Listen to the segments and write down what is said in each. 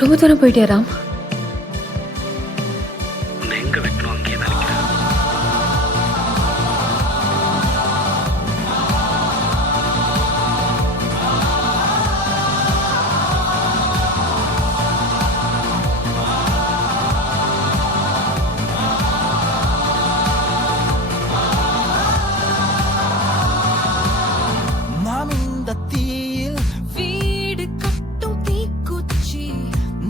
ரொம்ப தூரம் போயிட்டியா ராம்? உன்னை எங்க வைக்கணும் அங்கேயே தான் இருக்கிறேன். நாம் இந்த தீயில் வீடு கட்டும் தீக்குச்சி,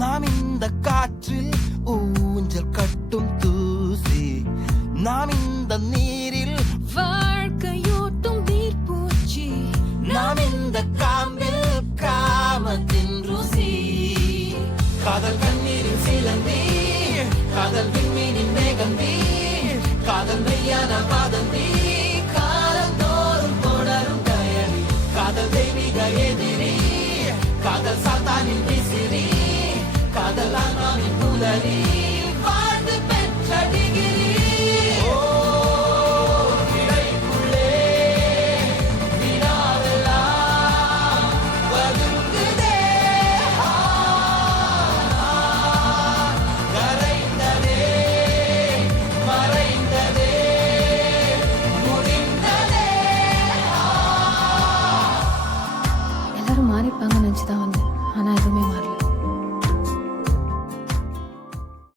நாம் இந்த காற்றில் ஊஞ்சல் கட்டும் தூசி, நாம் இந்த நீரில் வாழ்க்கையூட்டும் நீர்ப்பூச்சி, நாம் இந்த காம்பில் காமத்தின் ருசி. காதல் கண்ணீரின் சிலந்தி, காதல் விண்மீனின் மேகந்தி, காதல் மெய்யான